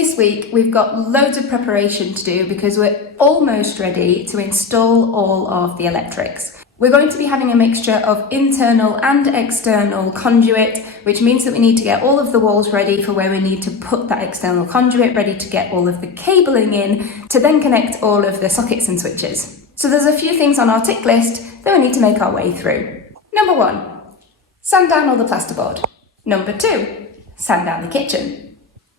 This week we've got loads of preparation to do because we're almost ready to install all of the electrics. We're going to be having a mixture of internal and external conduit, which means that we need to get all of the walls ready for where we need to put that external conduit, ready to get all of the cabling in, to then connect all of the sockets and switches. So there's a few things on our tick list that we need to make our way through. Number 1, sand down all the plasterboard. Number 2, sand down the kitchen.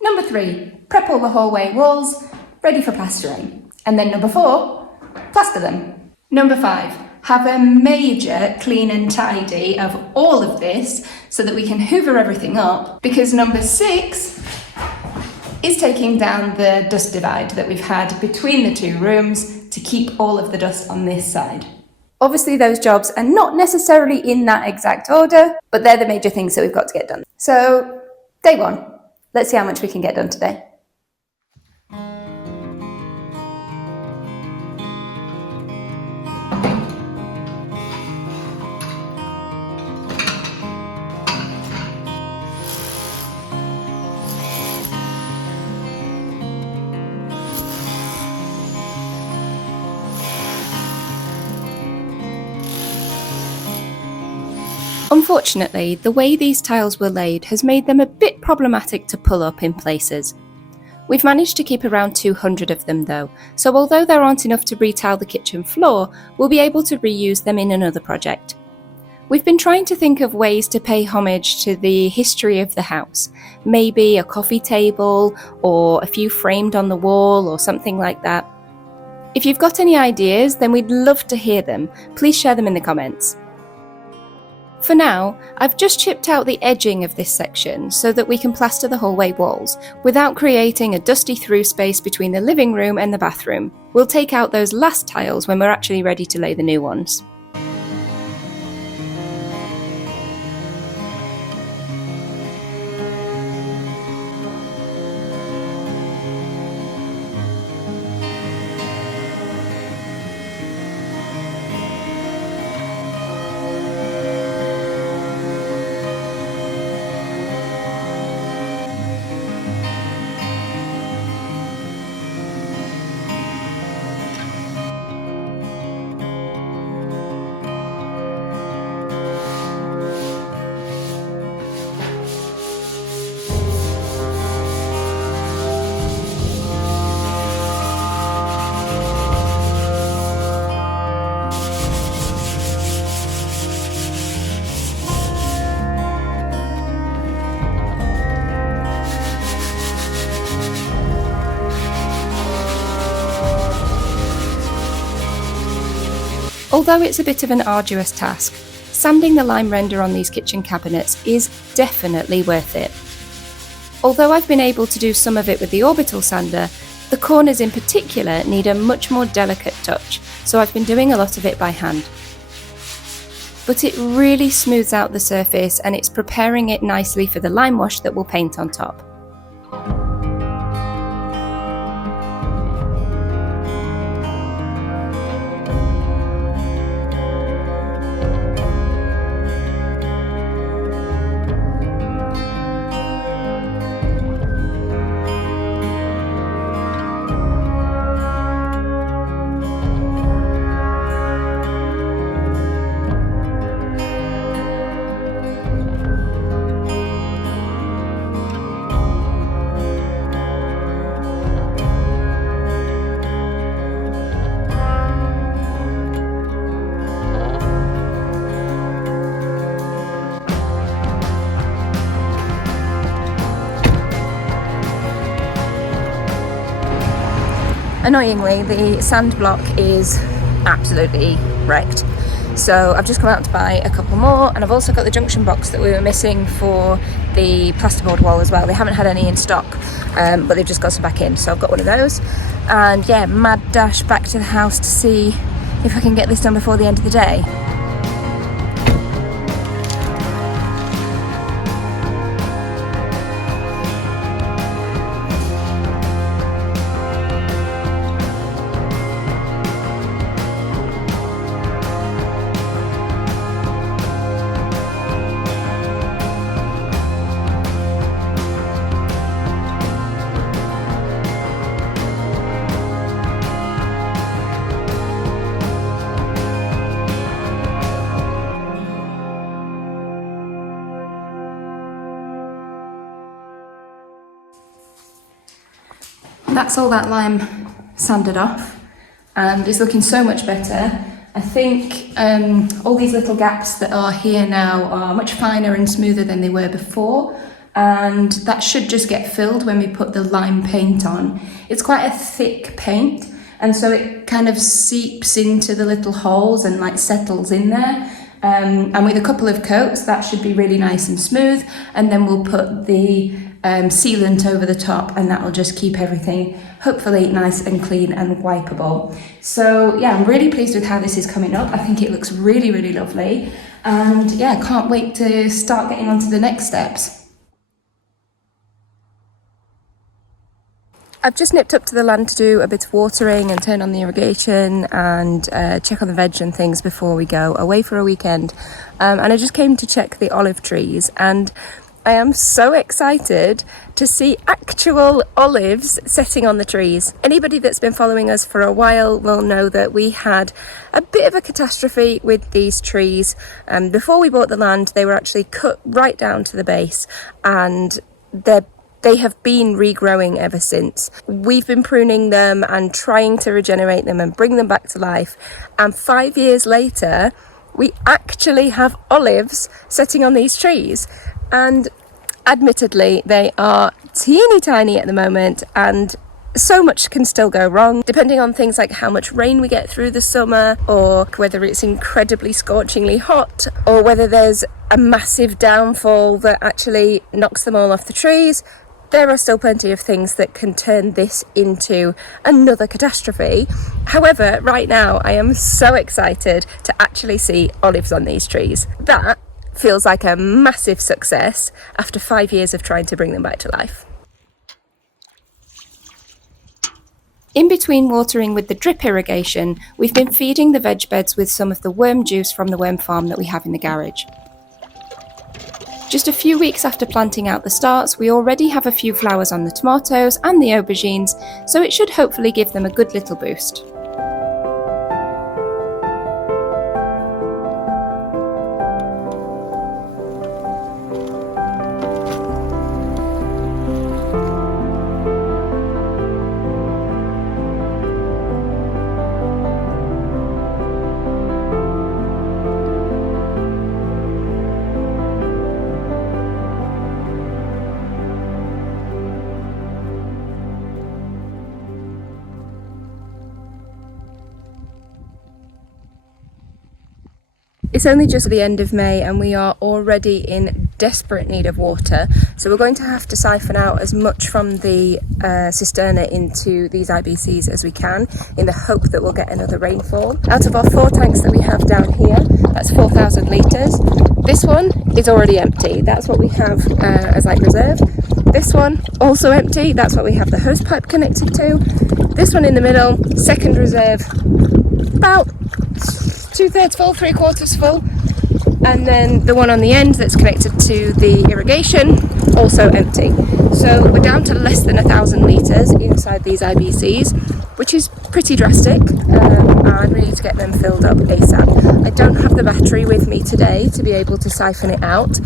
Number 3, prep all the hallway walls, ready for plastering. And then number 4, plaster them. Number 5, have a major clean and tidy of all of this so that we can hoover everything up, because number 6 is taking down the dust divide that we've had between the two rooms to keep all of the dust on this side. Obviously those jobs are not necessarily in that exact order, but they're the major things that we've got to get done. So, day 1, let's see how much we can get done today. Unfortunately, the way these tiles were laid has made them a bit problematic to pull up in places. We've managed to keep around 200 of them though, so although there aren't enough to retile the kitchen floor, we'll be able to reuse them in another project. We've been trying to think of ways to pay homage to the history of the house, maybe a coffee table or a few framed on the wall or something like that. If you've got any ideas, then we'd love to hear them. Please share them in the comments. For now, I've just chipped out the edging of this section so that we can plaster the hallway walls without creating a dusty through space between the living room and the bathroom. We'll take out those last tiles when we're actually ready to lay the new ones. Although it's a bit of an arduous task, sanding the lime render on these kitchen cabinets is definitely worth it. Although I've been able to do some of it with the orbital sander, the corners in particular need a much more delicate touch, so I've been doing a lot of it by hand. But it really smooths out the surface and it's preparing it nicely for the lime wash that we'll paint on top. Annoyingly, the sand block is absolutely wrecked. So I've just come out to buy a couple more, and I've also got the junction box that we were missing for the plasterboard wall as well. They haven't had any in stock, but they've just got some back in, so I've got one of those. And yeah, mad dash back to the house to see if I can get this done before the end of the day. That's all that lime sanded off and it's looking so much better. I think all these little gaps that are here now are much finer and smoother than they were before, and that should just get filled when we put the lime paint on. It's quite a thick paint, and so it kind of seeps into the little holes and like settles in there. And with a couple of coats, that should be really nice and smooth, and then we'll put the sealant over the top, and that will just keep everything hopefully nice and clean and wipeable. So yeah, I'm really pleased with how this is coming up. I think it looks really, really lovely, and yeah, can't wait to start getting on to the next steps. I've just nipped up to the land to do a bit of watering and turn on the irrigation and check on the veg and things before we go away for a weekend. And I just came to check the olive trees, and I am so excited to see actual olives setting on the trees. Anybody that's been following us for a while will know that we had a bit of a catastrophe with these trees. Before we bought the land, they were actually cut right down to the base, and they have been regrowing ever since. We've been pruning them and trying to regenerate them and bring them back to life. And 5 years later, we actually have olives setting on these trees. And admittedly, they are teeny tiny at the moment, and so much can still go wrong, depending on things like how much rain we get through the summer, or whether it's incredibly scorchingly hot, or whether there's a massive downfall that actually knocks them all off the trees. There are still plenty of things that can turn this into another catastrophe. However, right now I am so excited to actually see olives on these trees. That feels like a massive success after 5 years of trying to bring them back to life. In between watering with the drip irrigation, we've been feeding the veg beds with some of the worm juice from the worm farm that we have in the garage. Just a few weeks after planting out the starts, we already have a few flowers on the tomatoes and the aubergines, so it should hopefully give them a good little boost. It's only just the end of May and we are already in desperate need of water, so we're going to have to siphon out as much from the cisterna into these IBCs as we can, in the hope that we'll get another rainfall. Out of our 4 tanks that we have down here, that's 4,000 litres. This one is already empty, that's what we have as like reserve. This one also empty, that's what we have the hose pipe connected to. This one in the middle, second reserve, about 2/3 full, 3/4 full, and then the one on the end that's connected to the irrigation, also empty. So we're down to less than 1,000 litres inside these IBCs, which is pretty drastic, and we need to get them filled up ASAP. I don't have the battery with me today to be able to siphon it out.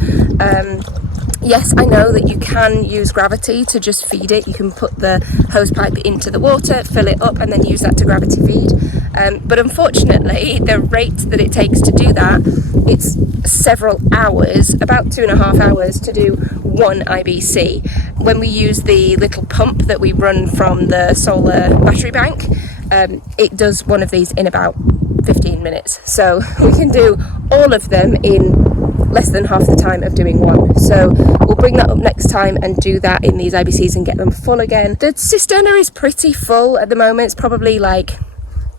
Yes, I know that you can use gravity to just feed it. You can put the hose pipe into the water, fill it up, and then use that to gravity feed. But unfortunately, the rate that it takes to do that, it's several hours, about 2.5 hours to do one IBC. When we use the little pump that we run from the solar battery bank, it does one of these in about 15 minutes. So we can do all of them in less than half the time of doing one. So we'll bring that up next time and do that in these IBCs and get them full again. The cisterna is pretty full at the moment. It's probably like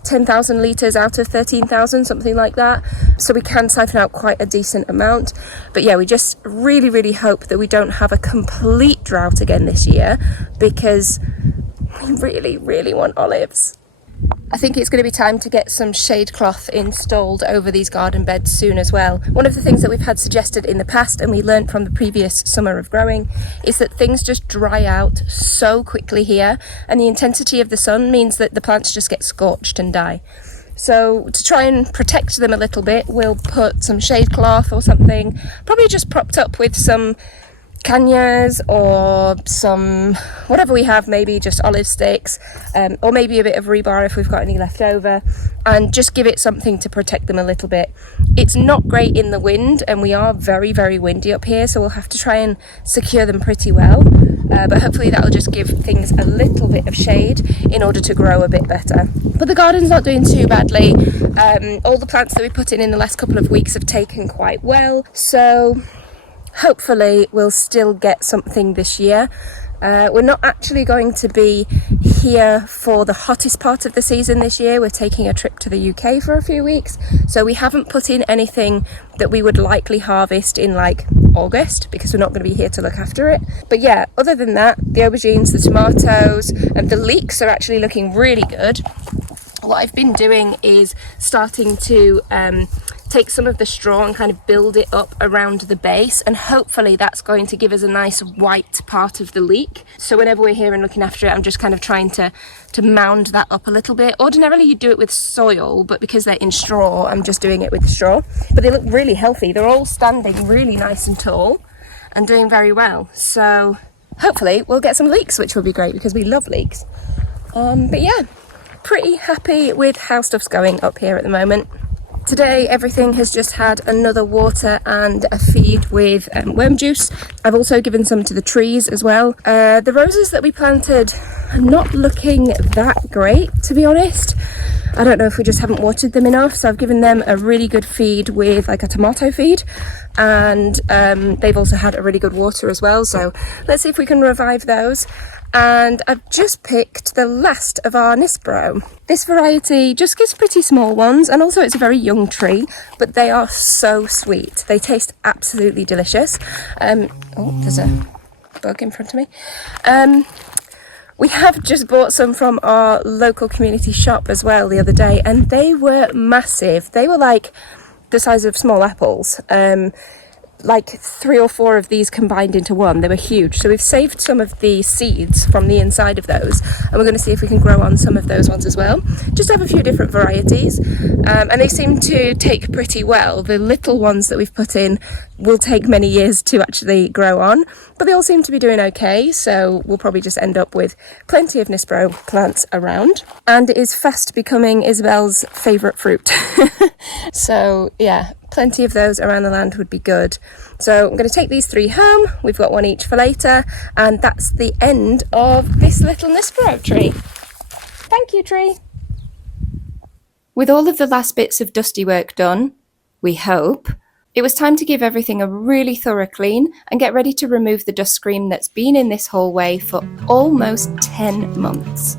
10,000 litres out of 13,000, something like that. So we can siphon out quite a decent amount. But yeah, we just really, really hope that we don't have a complete drought again this year, because we really, really want olives. I think it's going to be time to get some shade cloth installed over these garden beds soon as well. One of the things that we've had suggested in the past, and we learnt from the previous summer of growing, is that things just dry out so quickly here, and the intensity of the sun means that the plants just get scorched and die. So to try and protect them a little bit, we'll put some shade cloth or something, probably just propped up with some cañas or some, whatever we have, maybe just olive sticks, or maybe a bit of rebar if we've got any left over, and just give it something to protect them a little bit. It's not great in the wind, and we are very, very windy up here, so we'll have to try and secure them pretty well, but hopefully that'll just give things a little bit of shade in order to grow a bit better. But the garden's not doing too badly. All the plants that we put in the last couple of weeks have taken quite well, so hopefully we'll still get something this year. We're not actually going to be here for the hottest part of the season this year. We're taking a trip to the UK for a few weeks, so we haven't put in anything that we would likely harvest in like August, because we're not going to be here to look after it. But yeah, other than that, the aubergines, the tomatoes, and the leeks are actually looking really good. What I've been doing is starting to take some of the straw and kind of build it up around the base, and hopefully that's going to give us a nice white part of the leek. So whenever we're here and looking after it, I'm just kind of trying to mound that up a little bit. Ordinarily you do it with soil, but because they're in straw, I'm just doing it with straw. But they look really healthy. They're all standing really nice and tall and doing very well. So hopefully we'll get some leeks, which will be great because we love leeks. But yeah, pretty happy with how stuff's going up here at the moment. Today everything has just had another water and a feed with worm juice. I've also given some to the trees as well. The roses that we planted are not looking that great, to be honest. I don't know if we just haven't watered them enough, so I've given them a really good feed with like a tomato feed, and they've also had a really good water as well, so let's see if we can revive those. And I've just picked the last of our Nispero. This variety just gives pretty small ones, and also it's a very young tree, but they are so sweet. They taste absolutely delicious. Oh, there's a bug in front of me. We have just bought some from our local community shop as well the other day, and they were massive. They were like the size of small apples. Like 3 or 4 of these combined into one. They were huge, so we've saved some of the seeds from the inside of those, and we're going to see if we can grow on some of those ones as well. Just have a few different varieties, and they seem to take pretty well. The little ones that we've put in will take many years to actually grow on, but they all seem to be doing okay, so we'll probably just end up with plenty of Nispero plants around. And it is fast becoming Isabel's favourite fruit. So yeah, plenty of those around the land would be good. So I'm going to take these 3 home. We've got one each for later, and that's the end of this little Nispero tree. Thank you, tree. With all of the last bits of dusty work done, we hope, it was time to give everything a really thorough clean and get ready to remove the dust screen that's been in this hallway for almost 10 months.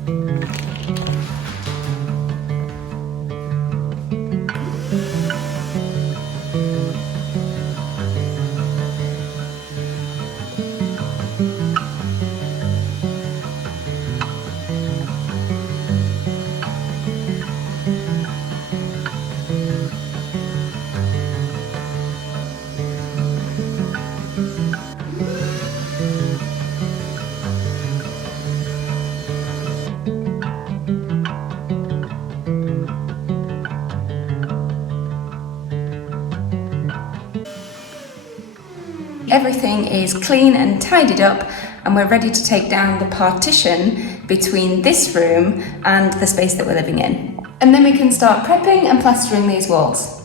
Everything is clean and tidied up, and we're ready to take down the partition between this room and the space that we're living in. And then we can start prepping and plastering these walls.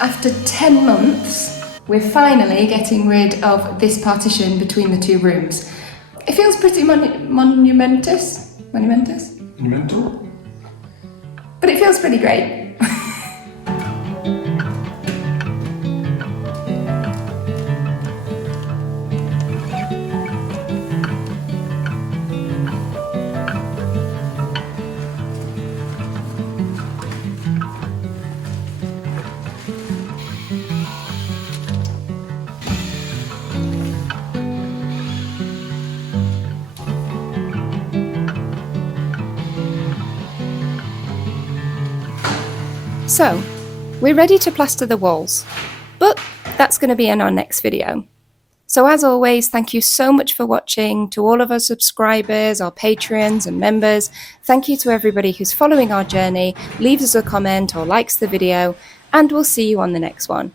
After 10 months, we're finally getting rid of this partition between the 2 rooms. It feels pretty monumentous. Monumental? But it feels pretty great. So, we're ready to plaster the walls, but that's going to be in our next video. So as always, thank you so much for watching. To all of our subscribers, our Patreons and members, thank you to everybody who's following our journey, leaves us a comment or likes the video, and we'll see you on the next one.